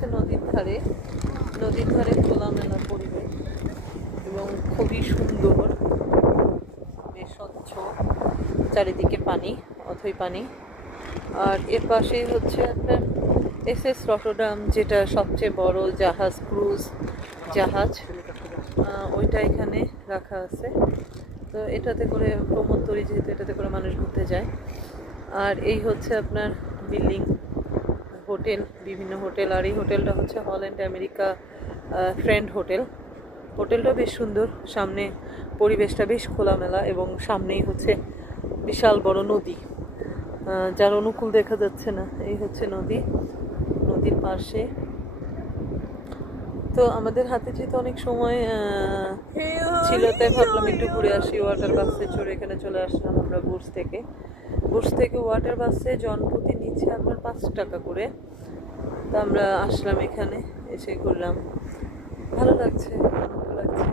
হচ্ছে নদীর ধারে খোলামেলা পরিবেশ এবং খুবই সুন্দর, বেশ স্বচ্ছ, চারিদিকে পানি, অথই পানি। আর এর পাশেই হচ্ছে আপনার এসএস রটরডাম, যেটা সবচেয়ে বড় জাহাজ, ক্রুজ জাহাজ, ওইটা এখানে রাখা আছে। তো এটাতে করে প্রমোদতরী, যেহেতু এটাতে করে মানুষ ঘুরতে যায়। আর এই হচ্ছে আপনার বিল্ডিং, হোটেল, বিভিন্ন হোটেল। আর এই হোটেলটা হচ্ছে হল্যান্ড আমেরিকা ফ্রেন্ড হোটেল। হোটেলটা বেশ সুন্দর, সামনে পরিবেশটা বেশ খোলামেলা এবং সামনেই হচ্ছে বিশাল বড় নদী, যার অনুকূল দেখা যাচ্ছে না। এই হচ্ছে নদীর পাশে। তো আমাদের হাতে যেহেতু অনেক সময় ছিল, তাই ভাবলাম একটু ঘুরে আসি। ওয়াটার বাসে চড়ে এখানে চলে আসলাম আমরা বুর্জ থেকে ওয়াটার বাসে জনপ্রতি নিচ্ছে আপনার 5 টাকা করে। তো আমরা আসলাম এখানে, এসে ঘুরলাম, ভালো লাগছে, আনন্দ লাগছে।